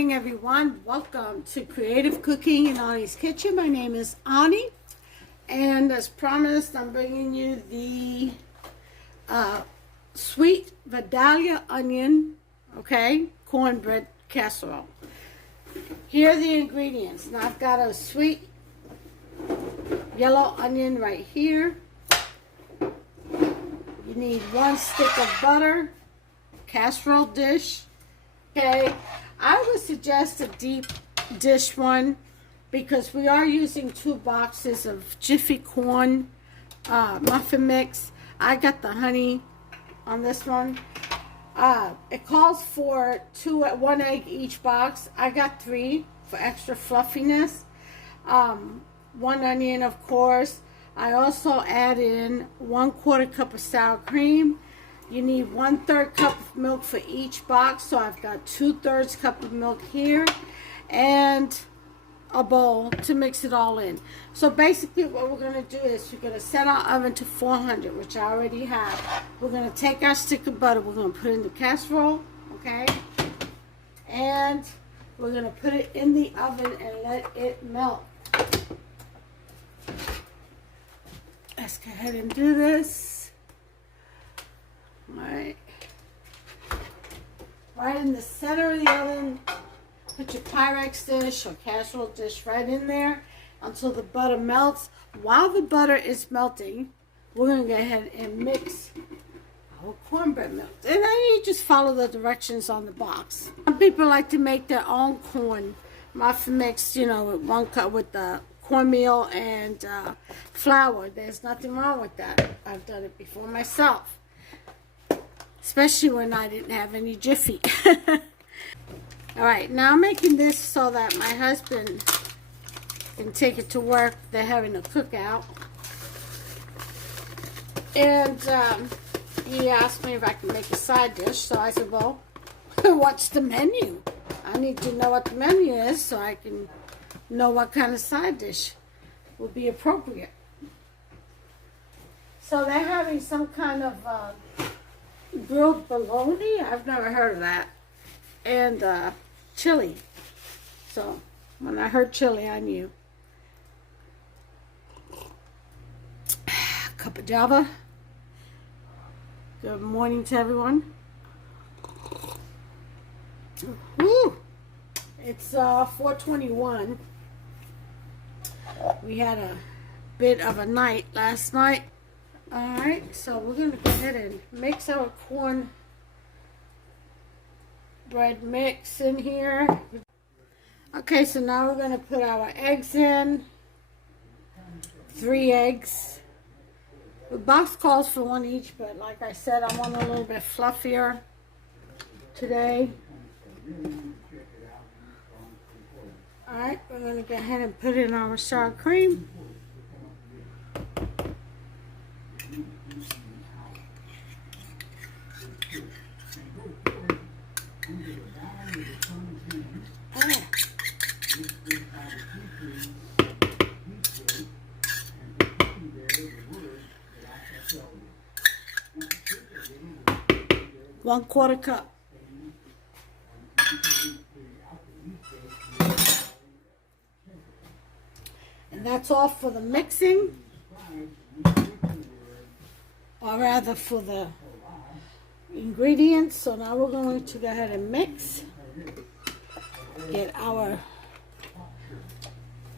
morning, everyone. Welcome to Creative Cooking in Ani's Kitchen. My name is Ani, and as promised, I'm bringing you the sweet Vidalia onion, cornbread casserole. Here are the ingredients. Now I've got a sweet yellow onion right here. You need 1 stick of butter, casserole dish. Okay, I would suggest a deep dish one because we are using 2 boxes of Jiffy corn muffin mix. I got the honey on this one. It calls for 1 egg each box. I got 3 for extra fluffiness. 1 onion, of course. I also add in 1/4 cup of sour cream. You need 1/3 cup of milk for each box, so I've got 2/3 cup of milk here, and a bowl to mix it all in. So basically what we're going to do is we're going to set our oven to 400, which I already have. We're going to take our stick of butter, we're going to put it in the casserole, okay? And we're going to put it in the oven and let it melt. Let's go ahead and do this. Alright, right in the center of the oven, put your Pyrex dish or casserole dish right in there until the butter melts. While the butter is melting, we're going to go ahead and mix our cornbread milk. And then you just follow the directions on the box. Some people like to make their own corn muffin mix, you know, with 1 cup with the cornmeal and flour. There's nothing wrong with that. I've done it before myself. Especially when I didn't have any Jiffy. Alright, now I'm making this so that my husband can take it to work. They're having a cookout. And he asked me if I could make a side dish. So I said, well, what's the menu? I need to know what the menu is so I can know what kind of side dish will be appropriate. So they're having some kind of grilled bologna. I've never heard of that. And chili. So when I heard chili, I knew. Cup of java. Good morning to everyone. Woo! It's 4:21. We had a bit of a night last night. Alright, so we're going to go ahead and mix our corn bread mix in here. Okay, so now we're going to put our eggs in. 3 eggs. The box calls for 1 each, but like I said, I want a little bit fluffier today. Alright, we're going to go ahead and put in our sour cream. One 1/4 cup. And that's all for the mixing, or rather for the ingredients. So now we're going to go ahead and mix. Get our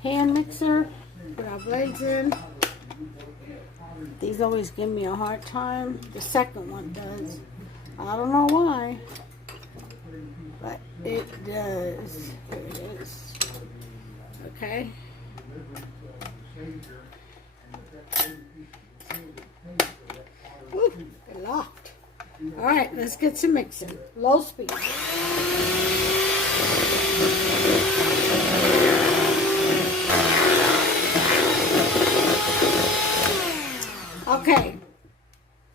hand mixer, put our blades in. These always give me a hard time. The second one does. I don't know why, but it does. Here it is. Okay. Ooh, it locked. All right, let's get some mixing. Low speed. Okay,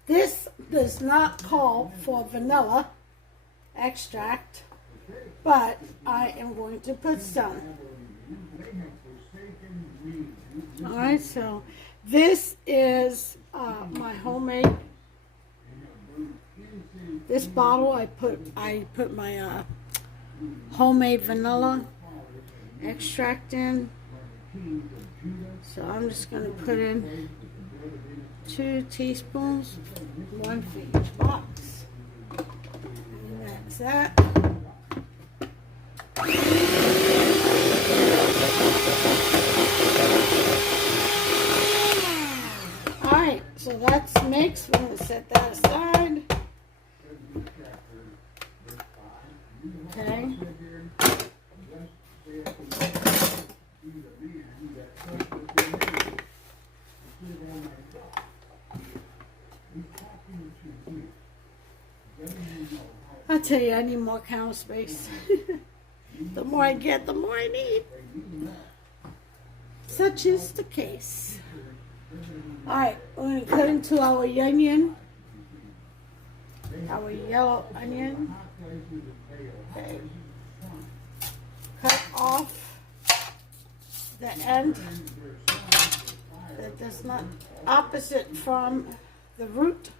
this does not call for vanilla extract, but I am going to put some. Alright, so this is my homemade. This bottle I put my homemade vanilla extract in. So I'm just going to put in 2 teaspoons, 1 for each box. And that's that. Alright, so that's mixed. We're going to set that aside. Okay. I tell you, I need more counter space. The more I get, the more I need. Such is the case. Alright, we're going to cut into our onion. Our yellow onion. Okay. Cut off the end that does not opposite from the root.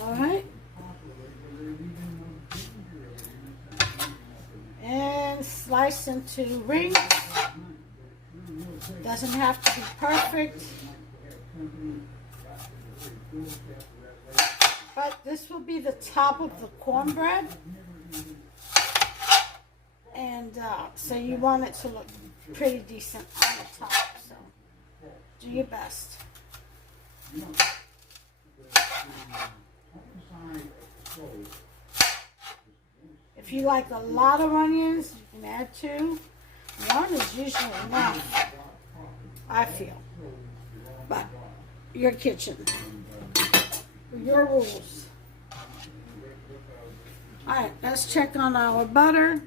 All right. And slice into rings. Doesn't have to be perfect. But this will be the top of the cornbread. And so you want it to look pretty decent on the top. So do your best. If you like a lot of onions, you can add 2. 1 is usually enough, I feel. But your kitchen, your rules. Alright, let's check on our butter.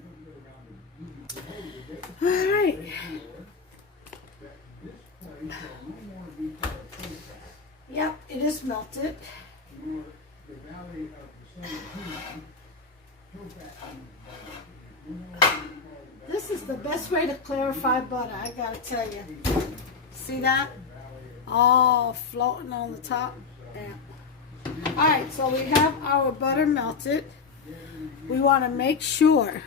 Alright. Yep, it is melted. This is the best way to clarify butter, I gotta tell you. See that? All floating on the top. Yeah. Alright, so we have our butter melted. We want to make sure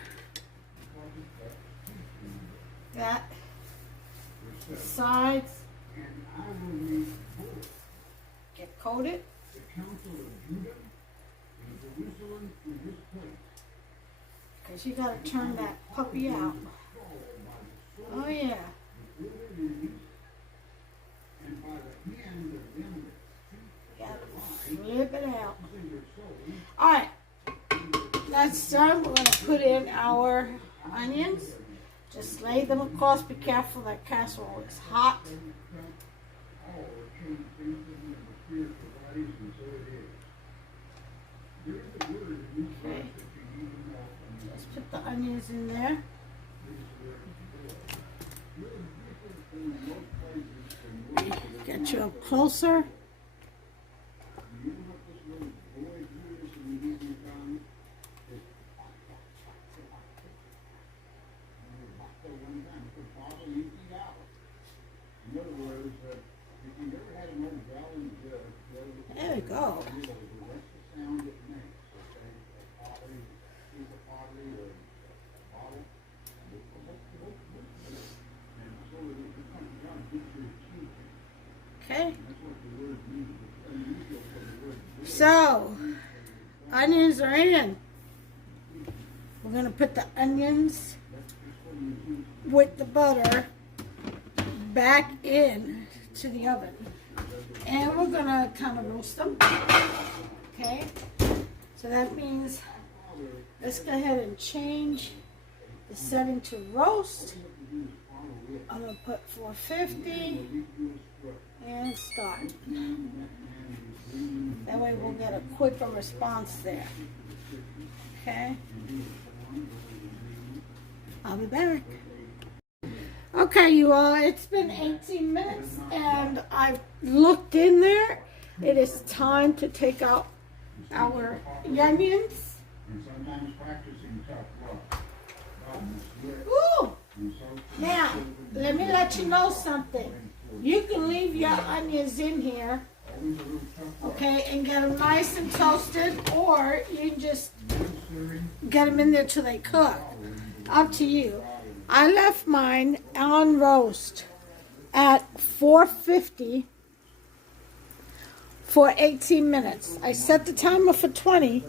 that the sides get coated. Because you got to turn that puppy out. Oh yeah. Flip it out. Alright, that's done. We're going to put in our onions. Just lay them across. Be careful, that casserole is hot. Okay. Just put the onions in there. Get you up closer. There we go. Okay. So, onions are in. We're going to put the onions with the butter back in to the oven. And we're going to kind of roast them. Okay. So that means let's go ahead and change the setting to roast. I'm going to put 450 and start. That way we'll get a quicker response there. Okay. I'll be back. Okay, you all, it's been 18 minutes and I've looked in there. It is time to take out our onions. Ooh! Now, let me let you know something. You can leave your onions in here, okay, and get them nice and toasted, or you can just get them in there till they cook. Up to you. I left mine on roast at 450 for 18 minutes. I set the timer for 20,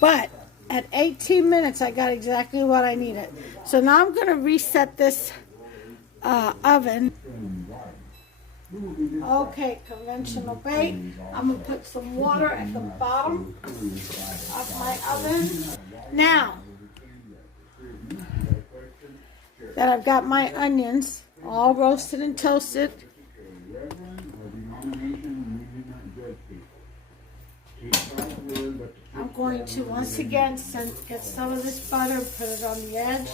but at 18 minutes I got exactly what I needed. So now I'm going to reset this oven. Okay, conventional bake. I'm going to put some water at the bottom of my oven. Now that I've got my onions all roasted and toasted, I'm going to once again get some of this butter, put it on the edge.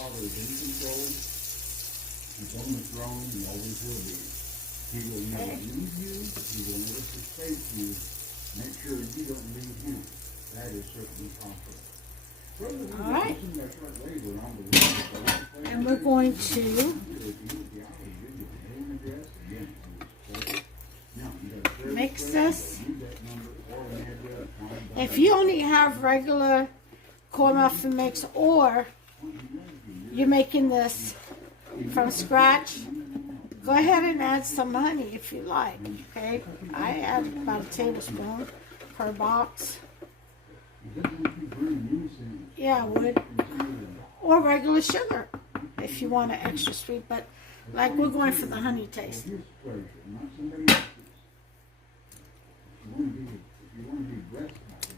He will never leave you. He will never forsake you. Make sure you don't leave him. That is certainly possible. All right. And we're going to mix this. If you only have regular corn muffin mix, or you're making this from scratch, go ahead and add some honey if you like, okay? I add about a tablespoon per box. Yeah, I would. Or regular sugar if you want it extra sweet, but like we're going for the honey taste.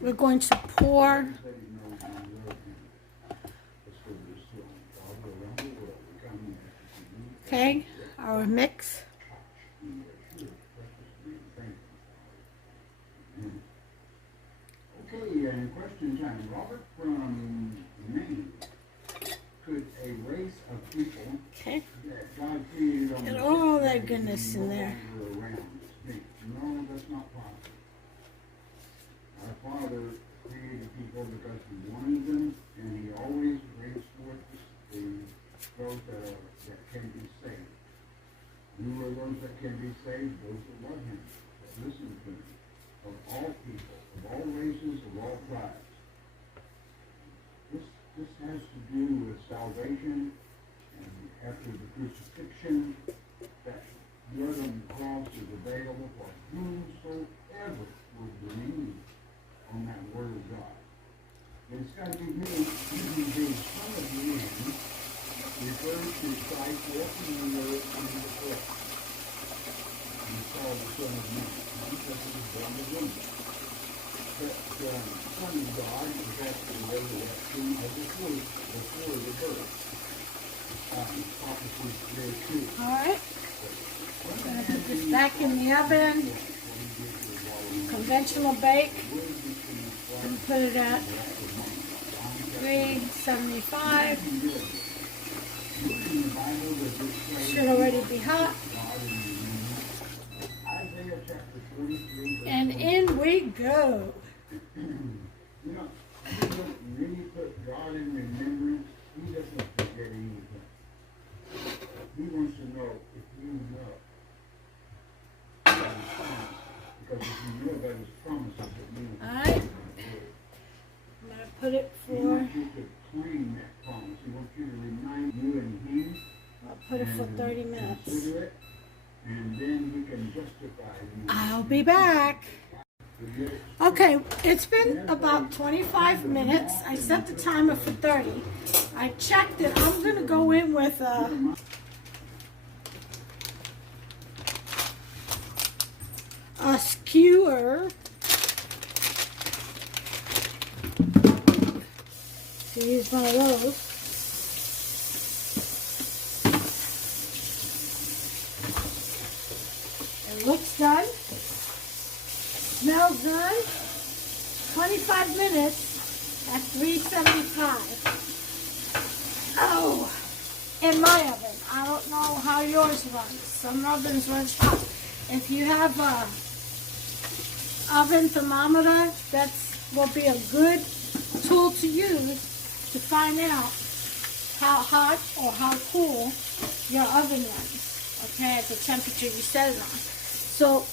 We're going to pour our mix. Okay, and question time. Robert from Maine. Could a race of people that God created on Get all that goodness in there. No, that's not possible. Our Father created people because He wanted them, and He always raised forth those that can be saved. Who are those that can be saved? Those that love Him, that listen to Him, of all people, of all races, of all tribes. This has to do with salvation, and after the crucifixion, that blood on the cross is available for whomsoever would believe on that Word of God. But it's got to be made, the Son of Man refers to Christ walking on the earth under the flesh. And it's called the Son of Man, not because He was born of woman. But the Son of God is actually the resurrection of the truth before the birth. Prophecy is very true. All right. I'm going to put this back in the oven. Conventional bake. And put it at 375. Should already be hot. And in we go. You know, He doesn't really put God in remembrance. He doesn't forget anything. He wants to know if you know about His promise. Because if you know about His promises, it means Alright. I'm going to put it He for... wants you to claim that promise. He wants you to remind you and Him. I'll put it for 30 minutes. Consider it, and then you can justify it. I'll be back. Okay, it's been about 25 minutes. I set the timer for 30. I checked it. I'm going to go in with a skewer. So use one of those. It looks good. Smells good. 25 minutes at 375. Oh, in my oven. I don't know how yours runs. Some ovens run hot. If you have a oven thermometer, that will be a good tool to use to find out how hot or how cool your oven runs, okay, at the temperature you set it on. So,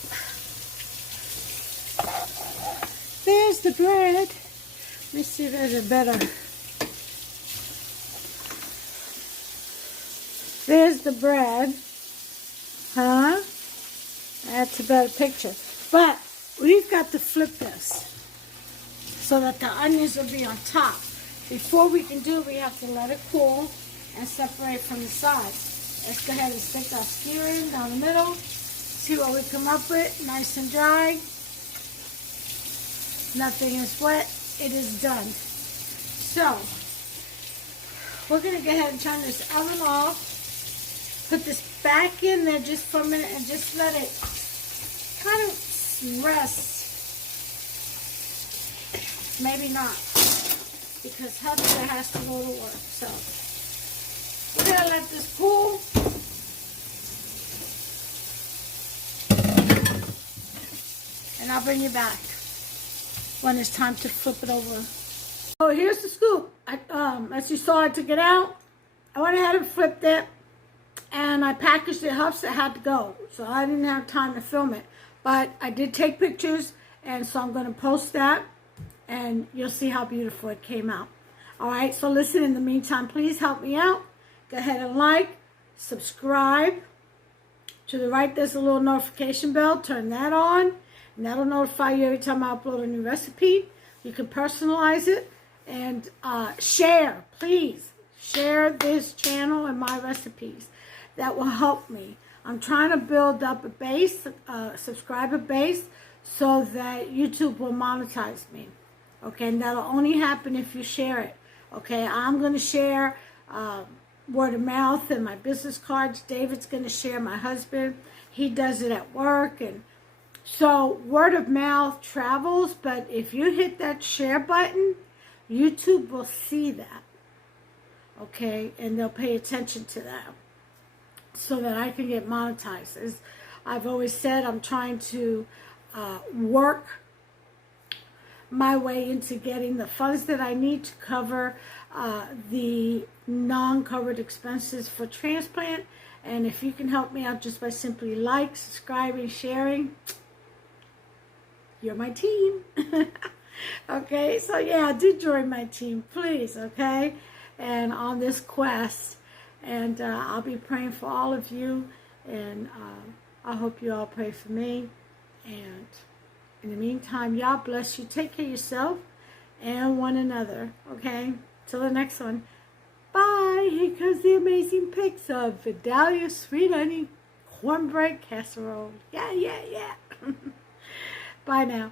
there's the bread. Let me see if there's a better. There's the bread. Huh? That's a better picture. But we've got to flip this so that the onions will be on top. Before we can do it, we have to let it cool and separate from the sides. Let's go ahead and stick our skewer in down the middle. See what we come up with. Nice and dry. Nothing is wet. It is done. So, we're going to go ahead and turn this oven off. Put this back in there just for a minute and just let it kind of rest. Maybe not, because Heather has to go to work. So we're gonna let this cool. And I'll bring you back when it's time to flip it over. Oh, here's the scoop. As you saw, I took it out. I went ahead and flipped it. And I packaged it up, so it had to go. So I didn't have time to film it. But I did take pictures, and so I'm going to post that. And you'll see how beautiful it came out. All right, so listen, in the meantime, please help me out. Go ahead and like, subscribe. To the right, there's a little notification bell. Turn that on, and that'll notify you every time I upload a new recipe. You can personalize it. And share, please. Share this channel and my recipes. That will help me. I'm trying to build up a base, subscriber base, so that YouTube will monetize me. Okay, and that'll only happen if you share it. Okay, I'm going to share word of mouth and my business cards. David's going to share, my husband. He does it at work. And so word of mouth travels, but if you hit that share button, YouTube will see that. Okay, and they'll pay attention to that so that I can get monetized. As I've always said, I'm trying to work my way into getting the funds that I need to cover the non-covered expenses for transplant. And if you can help me out just by simply like, subscribing, sharing, you're my team. Okay, so yeah, do join my team, please, okay? And on this quest, and I'll be praying for all of you, and I hope you all pray for me. And in the meantime, y'all bless you. Take care of yourself and one another, okay? Till the next one. Bye. Here comes the amazing pics of Vidalia Sweet Honey Cornbread Casserole. Yeah, yeah, yeah. Bye now.